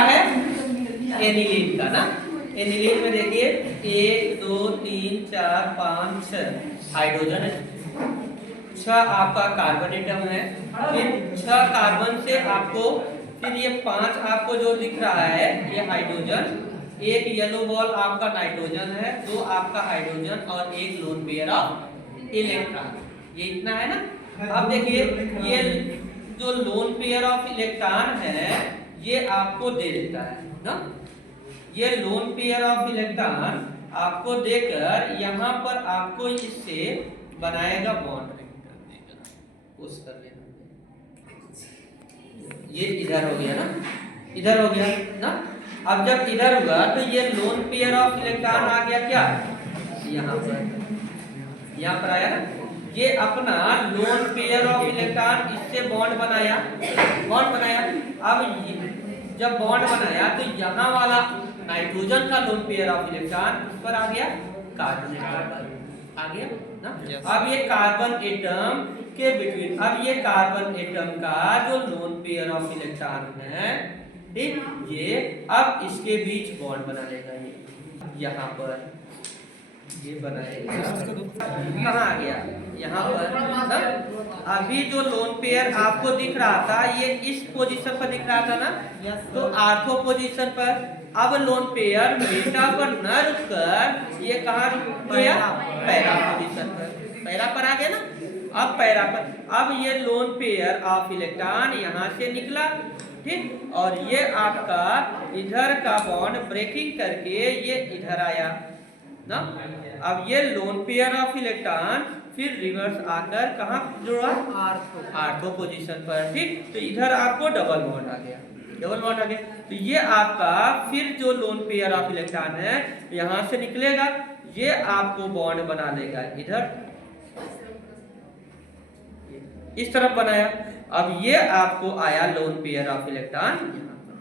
है एनिलीन का ना। एनिलीन में देखिए 1 2 3 4 5 6 हाइड्रोजन है, 6 आपका कार्बन एटम है। फिर 6 कार्बन से आपको फिर ये 5 आपको जो दिख रहा है ये हाइड्रोजन, एक येलो बॉल आपका नाइट्रोजन है, 2 आपका हाइड्रोजन और एक लोन पेयर ऑफ इलेक्ट्रॉन। ये इतना है ना। अब देखिए ये जो लोन पेयर ऑफ इलेक्ट्रॉन है ये आपको दे देता है ना। ये लोन पेयर ऑफ इलेक्ट्रॉन आपको देकर यहाँ पर आपको इससे बनाएगा बॉन्ड उस कर लेना। ये इधर हो गया ना, इधर हो गया ना। अब जब इधर हुआ तो ये लोन पेयर ऑफ इलेक्ट्रॉन आ गया क्या यहाँ पर आया ना। ये अपना लोन पेयर ऑफ इलेक्ट्रॉन इससे बॉन्ड बनाया। अब जब बॉन्ड बनाया तो यहाँ वाला नाइट्रोजन का लोन पेयर ऑफ इलेक्ट्रॉन उस पर आ गया, कार्बन एटम आ गया ना। अब ये कार्बन एटम के बिटवीन, अब ये कार्बन एटम का जो लोन पेयर ऑफ इलेक्ट्रॉन है ठीक, ये अब इसके बीच बॉन्ड बना लेगा। ये यहाँ पर ये बनाएगा, कहाँ आ गया यहाँ पर। अभी जो लोन पेयर आपको दिख रहा था ये इस पोजीशन पर दिख रहा था ना, तो आर्थो पोजीशन पर। अब लोन पेयर मेटा पर न रुककर ये कहाँ रुक गया, पैरा पोजीशन पर। पैरा पर आ गया ना। अब पैरा पर, अब ये लोन पेयर ऑफ इलेक्ट्रॉन यहाँ से निकला ठीक, और ये आपका इधर का बॉन्ड ब्रेकिंग करके ये इधर आया ना। अब ये लोन पेयर ऑफ इलेक्ट्रॉन फिर रिवर्स आकर कहाँ जुड़ा, आर्थो पोजीशन पर ठीक। तो इधर आपको डबल बॉन्ड आ गया, डबल बॉन्ड आ गया। तो ये आपका फिर जो लोन पेयर ऑफ इलेक्ट्रॉन है यहाँ से निकलेगा, ये आपको बॉन्ड बना लेगा इधर इस तरफ बनाया। अब ये आपको आया लोन पेयर ऑफ इलेक्ट्रॉन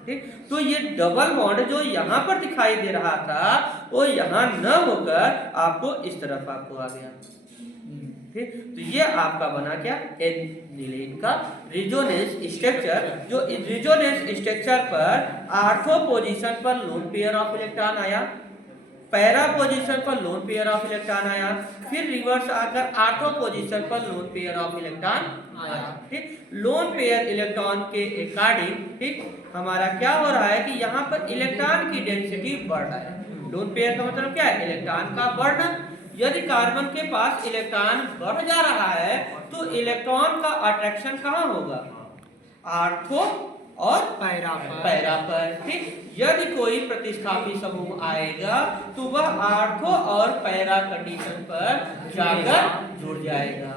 ठीक। तो ये डबल बॉन्ड जो यहाँ पर दिखाई दे रहा था वो यहाँ न होकर आपको इस तरफ आपको आ गया ठीक। तो ये आपका बना क्या, एनिलीन का रिजोनेंस स्ट्रक्चर। जो रिजोनेंस स्ट्रक्चर पर आर्थो पोजीशन पर लोन पेयर ऑफ इलेक्ट्रॉन आया, पैरा पोजीशन पर लोन पेयर ऑफ इलेक्ट्रॉन आया, फिर रिवर्स आकर आर्थो पोजीशन पर लोन पेयर ऑफ इलेक्ट्रॉन आया ठीक। लोन पेयर इलेक्ट्रॉन के अकॉर्डिंग ठीक हमारा क्या हो रहा है कि यहाँ पर इलेक्ट्रॉन की डेंसिटी बढ़ रहा है। लोन पेयर का मतलब क्या है, इलेक्ट्रॉन का बढ़ना। यदि कार्बन के पास इलेक्ट्रॉन बढ़ जा रहा है तो इलेक्ट्रॉन का अट्रैक्शन कहाँ होगा, आर्थो और पैरा पर ठीक। यदि कोई प्रतिस्थापी समूह आएगा तो वह आर्थो और पैरा कंडीशन पर जाकर जुड़ जाएगा।